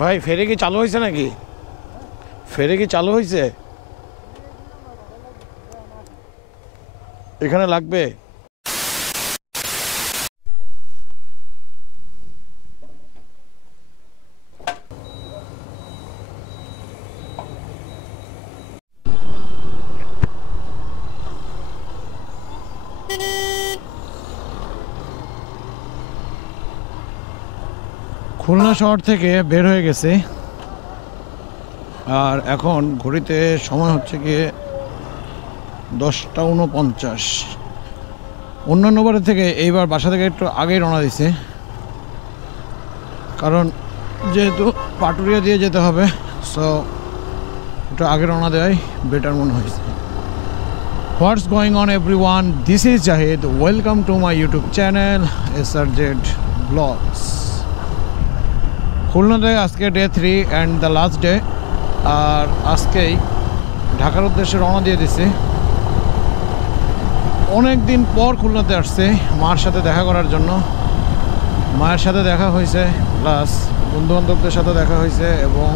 ভাই ফেরি কি চালু হয়েছে নাকি? ফেরি কি চালু হয়েছে? এখানে লাগবে। খুলনা শহর থেকে বের হয়ে গেছে আর এখন ঘড়িতে সময় হচ্ছে গিয়ে 10:49। অন্যান্য বারের থেকে এইবার বাসা থেকে একটু আগেই রওনা দিছে, কারণ যেহেতু পাটুরিয়া দিয়ে যেতে হবে, সো একটু আগে রওনা দেওয়াই বেটার মনে হয়েছে। What's going on everyone, this is Zahid, welcome to my YouTube channel SRZ vlogs. খুলনাতে আজকে day 3 and the last day, আর আজকেই ঢাকার উদ্দেশ্যে রওনা দিয়ে দিছি। অনেক দিন পর খুলনাতে আসছে মার সাথে দেখা করার জন্য। মায়ের সাথে দেখা হয়েছে, প্লাস বন্ধুবান্ধবদের সাথে দেখা হয়েছে, এবং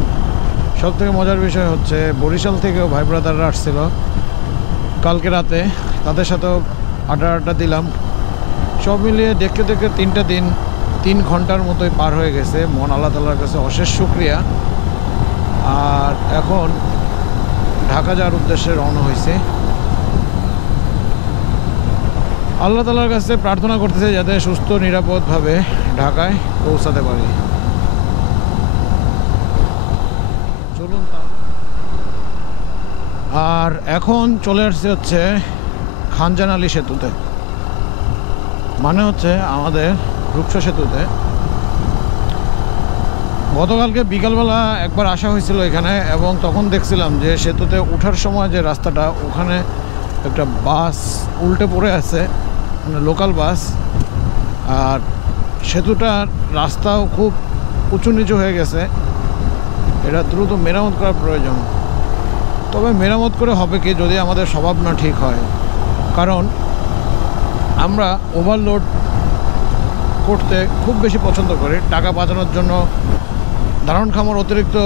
সবথেকে মজার বিষয় হচ্ছে বরিশাল থেকেও ভাই ব্রাদাররা আসছিল কালকে রাতে, তাদের সাথেও আড্ডা দিলাম। সব মিলিয়ে দেখতে দেখতে 3টা দিন 3 ঘন্টার মতোই পার হয়ে গেছে। মন আল্লাহ তাআলার কাছে অশেষ শুকরিয়া। আর এখন ঢাকা যাওয়ার উদ্দেশ্যে রওনা হয়েছে। আল্লাহ তাআলার কাছে প্রার্থনা করতেছে যাতে সুস্থ নিরাপদভাবে ঢাকায় পৌঁছাতে পারি। চলুন। আর এখন চলে আসছে হচ্ছে খানজান আলী সেতুতে, মানে হচ্ছে আমাদের রূপসা সেতুতে। গতকালকে বিকালবেলা একবার আসা হয়েছিল এখানে, এবং তখন দেখছিলাম যে সেতুতে ওঠার সময় যে রাস্তাটা, ওখানে একটা বাস উল্টে পড়ে আছে, মানে লোকাল বাস। আর সেতুটার রাস্তাও খুব উঁচু নিচু হয়ে গেছে। এটা দ্রুত মেরামত করার প্রয়োজন। তবে মেরামত করে হবে কি, যদি আমাদের স্বভাব না ঠিক হয়। কারণ আমরা ওভারলোড করতে খুব বেশি পছন্দ করি, টাকা বাঁচানোর জন্য ধারণ ক্ষমতার অতিরিক্ত,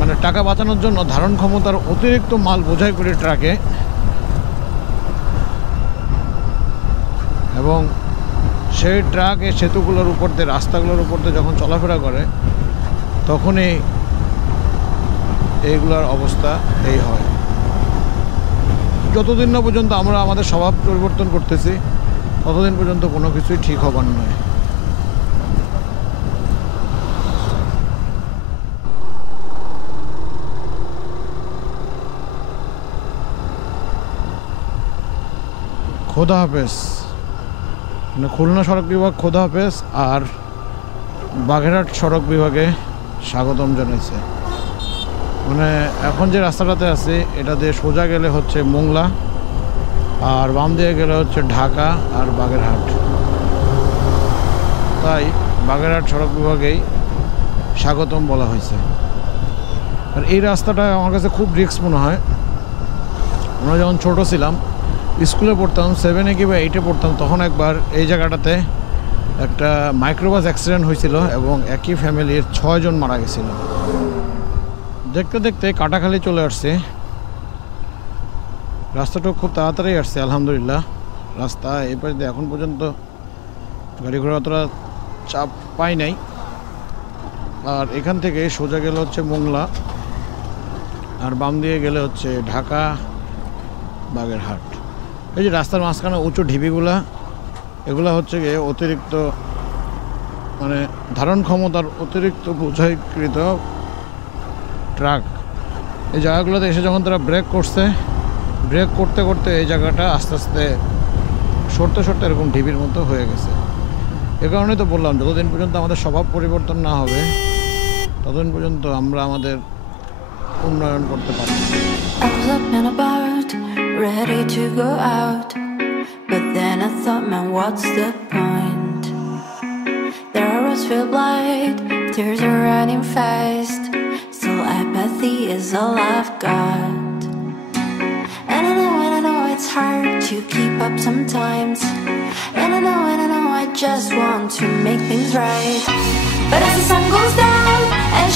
মানে টাকা বাঁচানোর জন্য ধারণ ক্ষমতার অতিরিক্ত মাল বোঝাই করি ট্রাকে। এবং সেই ট্রাক এই সেতুগুলোর উপর দিয়ে, রাস্তাগুলোর উপর দিয়ে যখন চলাফেরা করে, তখনই এইগুলোর অবস্থা এই হয়। যতদিন না পর্যন্ত আমরা আমাদের স্বভাব পরিবর্তন করতেছি, ততদিন পর্যন্ত কোনো কিছুই ঠিক হবার নয়। খোদা হাফেজ, মানে খুলনা সড়ক বিভাগ খোদা হাফেজ, আর বাগেরহাট সড়ক বিভাগে স্বাগতম জানাইছে। মানে এখন যে রাস্তাটাতে আছে, এটা দিয়ে সোজা গেলে হচ্ছে মোংলা, আর বাম দিয়ে গেলে হচ্ছে ঢাকা আর বাগেরহাট। তাই বাগেরহাট সড়ক বিভাগেই স্বাগতম বলা হয়েছে। আর এই রাস্তাটা আমার কাছে খুব রিস্ক মনে হয়। আমরা যখন ছোটো ছিলাম, স্কুলে পড়তাম, 7-এ কিংবা 8-এ পড়তাম, তখন একবার এই জায়গাটাতে একটা মাইক্রোবাস অ্যাক্সিডেন্ট হয়েছিল, এবং একই ফ্যামিলির 6 জন মারা গেছিল। দেখতে দেখতে কাটাখালি চলে আসছে। রাস্তাটা খুব তাড়াতাড়ি আসছে আলহামদুলিল্লাহ। রাস্তা এই পাশ দিয়ে এখন পর্যন্ত গাড়ি ঘোড়া অতটা চাপ পাই নাই। আর এখান থেকে সোজা গেলে হচ্ছে মোংলা, আর বাম দিয়ে গেলে হচ্ছে ঢাকা বাগেরহাট। এই যে রাস্তার মাঝখানে উঁচু ঢিবিগুলা, এগুলা হচ্ছে গিয়ে অতিরিক্ত, মানে ধারণ ক্ষমতার অতিরিক্ত বোঝাইকৃত ট্রাক। এই জায়গাগুলোতে এসে যখন তারা ব্রেক করতে করতে এই জায়গাটা আস্তে আস্তে সরতে সরতে এরকম ঢিবির মতো হয়ে গেছে। এ কারণেই তো বললাম, যতদিন পর্যন্ত আমাদের স্বভাব পরিবর্তন না হবে, ততদিন পর্যন্ত আমরা আমাদের উন্নয়ন করতে পারব। Ready to go out, but then I thought, man, what's the point? There are roads filled blind, tears are running fast, still apathy is all I've got. And I know it's hard to keep up sometimes, and I know I just want to make things right. But as the sun goes down and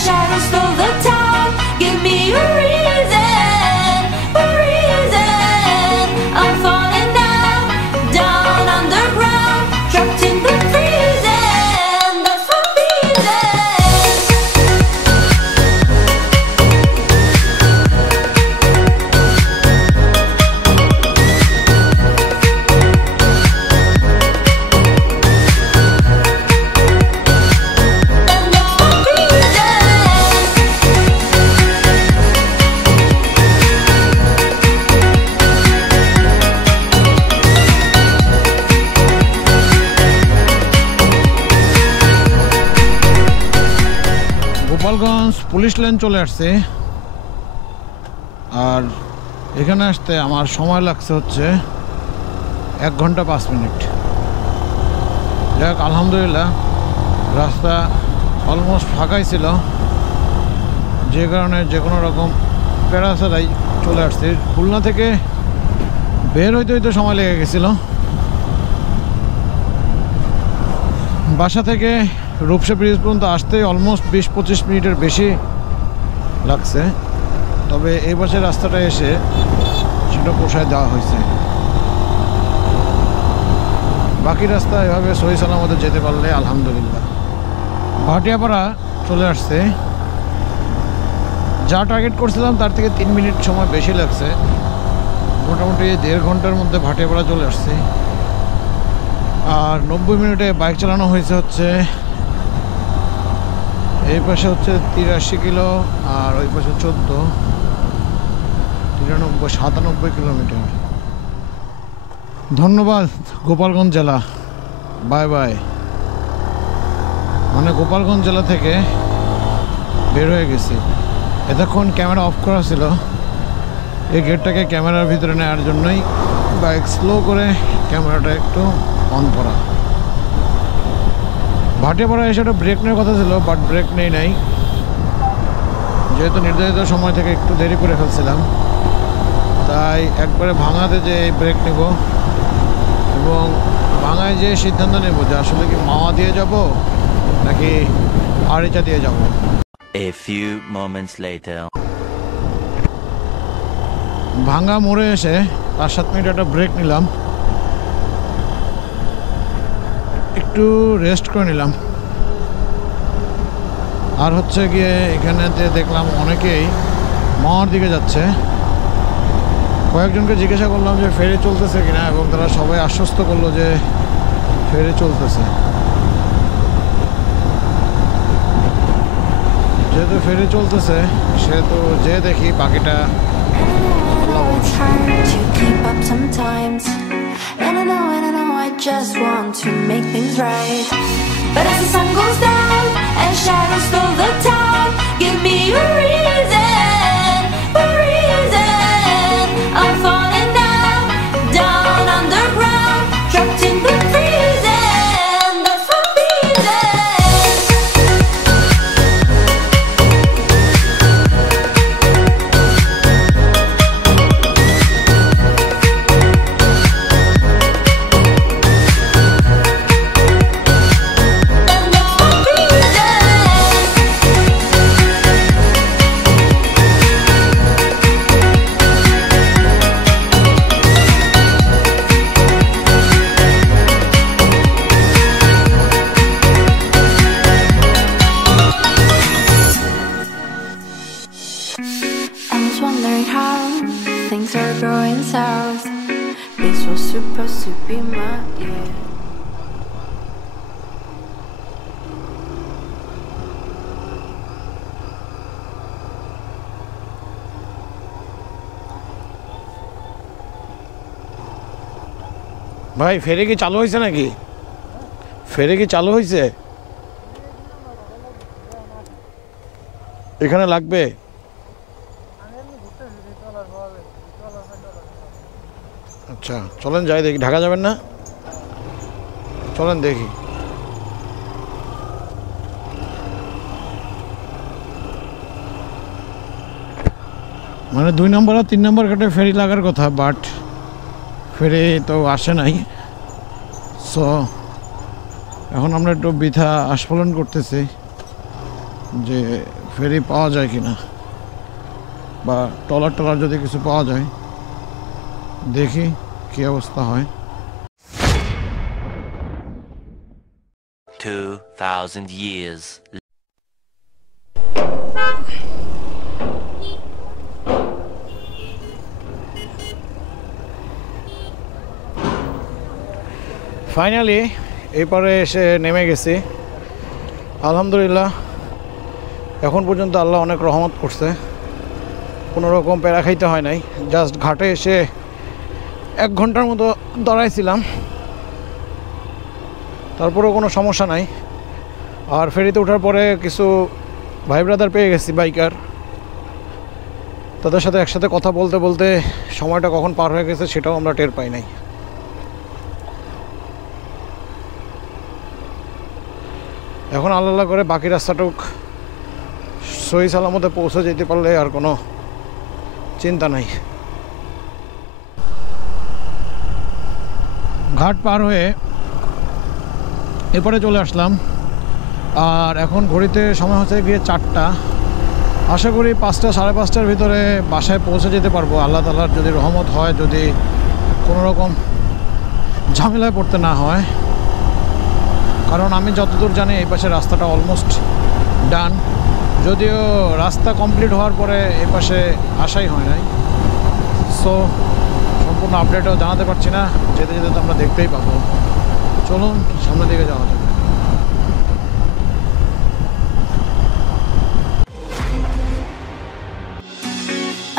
Gopalganj police line চলে আসছে, আর এখানে আসতে আমার সময় লাগছে হচ্ছে 1 ঘন্টা 5 minute. যাক আলহামদুলিল্লাহ, রাস্তা অলমোস্ট ফাঁকাই ছিল, যে কারণে যে কোনো রকম প্যারা ছাড়াই চলে আসছে। খুলনা থেকে বের হইতে হইতে সময় লেগে গেছিলো। বাসা থেকে রূপসা ব্রিজ পর্যন্ত আসতে অলমোস্ট 20-25 মিনিটের বেশি লাগছে, তবে এই পাশে রাস্তাটা এসে সেটা পোষায় দেওয়া হয়েছে। বাকি রাস্তা এভাবে সহি সালামতে যেতে পারলে আলহামদুলিল্লাহ। ভাটিয়াপাড়া চলে আসছে, যা টার্গেট করছিলাম তার থেকে 3 মিনিট সময় বেশি লাগছে। মোটামুটি 1.5 ঘন্টার মধ্যে ভাটিয়াপাড়া চলে আসছে। আর 90 মিনিটে বাইক চালানো হয়েছে হচ্ছে এই পাশে হচ্ছে 83 কিলো, আর ওই পাশে 14, 93, 97 কিলোমিটার। ধন্যবাদ গোপালগঞ্জ জেলা, বাই বাই। মানে গোপালগঞ্জ জেলা থেকে বের হয়ে গেছি। এতক্ষণ ক্যামেরা অফ করা ছিল, এই গেটটাকে ক্যামেরার ভিতরে নেওয়ার জন্যই বাইক স্লো করে ক্যামেরাটা একটু অন করা। ভাটিয়াপাড়া এসে একটা ব্রেক নেওয়ার কথা ছিল, বাট ব্রেক নেই নাই, যেহেতু নির্ধারিত সময় থেকে একটু দেরি করে ফেলছিলাম, তাই একবারে ভাঙাতে যে ব্রেক নেব এবং ভাঙায় যে সিদ্ধান্ত নেব যে আসলে কি মাওয়া দিয়ে যাব নাকি আড়িচা দিয়ে যাব। A few moments later. ভাঙা মোড়ে এসে 5-7 মিনিট একটা ব্রেক নিলাম, একটু রেস্ট করে নিলাম। আর হচ্ছে গিয়ে এখানেতে দেখলাম অনেকেই মাওয়ার দিকে যাচ্ছে। কয়েকজনকে জিজ্ঞাসা করলাম যে ফেরি চলতেছে কিনা, এবং তারা সবাই আশ্বস্ত করলো যে ফেরি চলতেছে। যেহেতু ফেরি চলতেছে সেহেতু যে দেখি বাকিটা। It's hard to keep up sometimes, and I know I just want to make things right. But as the sun goes down and shadows fill the town, give me a reason, I'm falling down underground, trapped in the freezing, that's for reason. I was wondering how things are going south. This was supposed to be my year. ভাই ফেরি কি চালু হয়েছে নাকি? ফেরি কি চালু হয়েছে? এখানে লাগবে? আচ্ছা চলেন যাই দেখি। ঢাকা যাবেন না? চলেন দেখি। মানে 2 নম্বর আর 3 নম্বর ঘাটে ফেরি লাগার কথা, বাট ফেরি তো আসে নাই। সো এখন আমরা একটু বৃথা আস্ফলন করতেছি যে ফেরি পাওয়া যায় কিনা, বা টলার যদি কিছু পাওয়া যায়, দেখি কি অবস্থা হয়। 2000 years. ফাইনালি এই পারে এসে নেমে গেছি। আলহামদুলিল্লাহ, এখন পর্যন্ত আল্লাহ অনেক রহমত করছে, কোনো রকম প্যারা খাইতে হয় নাই। জাস্ট ঘাটে এসে 1 ঘন্টার মতো দাঁড়াইছিলাম, তারপরেও কোনো সমস্যা নাই। আর ফেরিতে ওঠার পরে কিছু ভাই ব্রাদার পেয়ে গেছি বাইকার, তাদের সাথে একসাথে কথা বলতে বলতে সময়টা কখন পার হয়ে গেছে সেটাও আমরা টের পাই নাই। এখন আল্লাহ করে বাকি রাস্তাটুক সহি সালামতে পৌঁছে যেতে পারলে আর কোনো চিন্তা নাই। ঘাট পার হয়ে এরপরে চলে আসলাম, আর এখন ঘড়িতে সময় হচ্ছে গিয়ে 4টা। আশা করি 5টা সাড়ে 5টার ভিতরে বাসায় পৌঁছে যেতে পারবো, আল্লাহ তাআলার যদি রহমত হয়, যদি কোনো রকম ঝামেলায় পড়তে না হয়। কারণ আমি যতদূর জানি এই পাশে রাস্তাটা অলমোস্ট ডান, যদিও রাস্তা কমপ্লিট হওয়ার পরে এই পাশে আসাই হয় নাই। সো সম্পূর্ণ আপডেটও জানাতে পারছি না, যেতে যেতে তো আমরা দেখতেই পাবো। চলুন সামনের দিকে যাওয়া যাবে।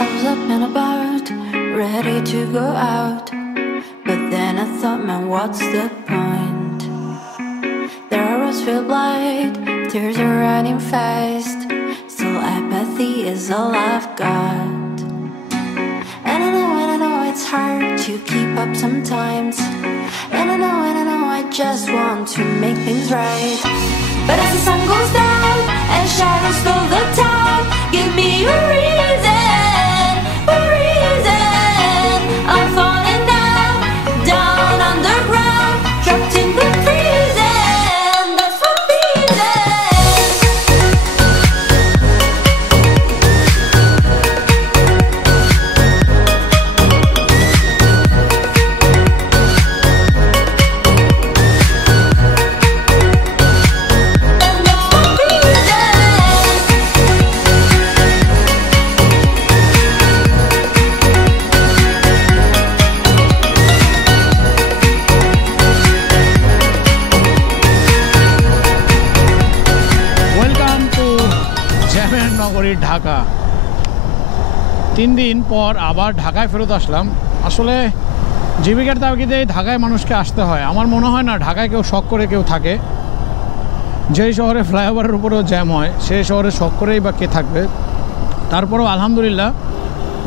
I was up and about, ready to go out, but then I thought, man, what's the point? There I was, feel blind, tears are running fast, still apathy is all I've got. And I know it's hard to keep up sometimes, and I know I just want to make things right. But as the sun goes down and shadows fill the town, give me a reason. I'm falling down underground, trapped in the prison. That's what Dhaka. 3 দিন পর আবার ঢাকায় ফেরত আসলাম। আসলে জীবিকার তাগিদে ঢাকায় মানুষকে আসতে হয়। আমার মনে হয় না ঢাকায় কেউ শখ করে কেউ থাকে। যেই শহরে ফ্লাইওভারের উপরেও জ্যাম হয় সেই শহরে শখ করেই বা কে থাকবে। তারপরেও আলহামদুলিল্লাহ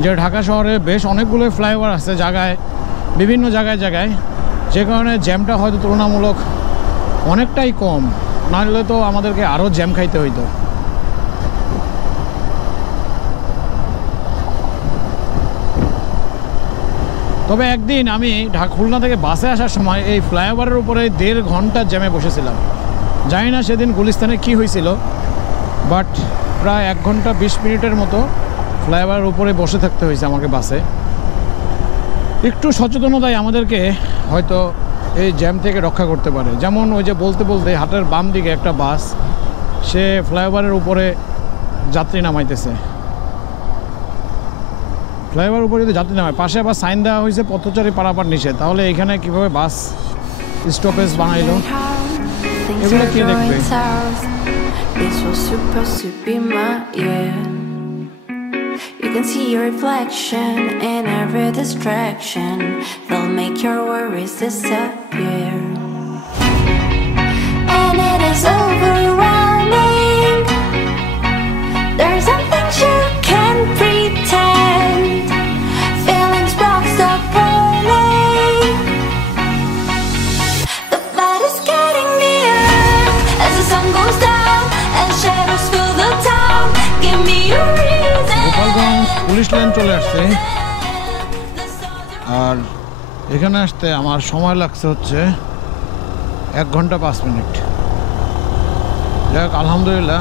যে ঢাকা শহরে বেশ অনেকগুলো ফ্লাইওভার আছে জায়গায়, বিভিন্ন জায়গায়, যে কারণে জ্যামটা হয়তো তুলনামূলক অনেকটাই কম, নাহলে তো আমাদেরকে আরও জ্যাম খাইতে হইতো। তবে একদিন আমি খুলনা থেকে বাসে আসার সময় এই ফ্লাইওভারের উপরে 1.5 ঘন্টা জ্যামে বসেছিলাম। জানি না সেদিন গুলিস্তানে কি হয়েছিল, বাট প্রায় 1 ঘন্টা 20 মিনিটের মতো ফ্লাইওভারের উপরে বসে থাকতে হয়েছে আমাকে বাসে। একটু সচেতনতাই আমাদেরকে হয়তো এই জ্যাম থেকে রক্ষা করতে পারে। যেমন ওই যে বলতে বলতে হাটের বাম দিকে একটা বাস, সে ফ্লাইওভারের উপরে যাত্রী নামাইতেছে। ফ্লাইওভার উপরে যদি যাত্রী নামায়, পাশে আবার সাইন দেওয়া হয়েছে পথচারী পারাপার নিষেধ, তাহলে এখানে কিভাবে বাস স্টপেজ বানাইলো এগুলো কে দেখবে? You can see your reflection in every distraction. They'll make your worries disappear. And it is overwhelming. There's some things you can't pretend. Feelings boxed up only. The fight is getting nearer as the sun goes down and shadows fill the town. Give me a reason. Gopalganj police line চলে আসছে, আর এখানে আসতে আমার সময় লাগছে হচ্ছে 1 ঘন্টা 5 minute. যাই হোক আলহামদুলিল্লাহ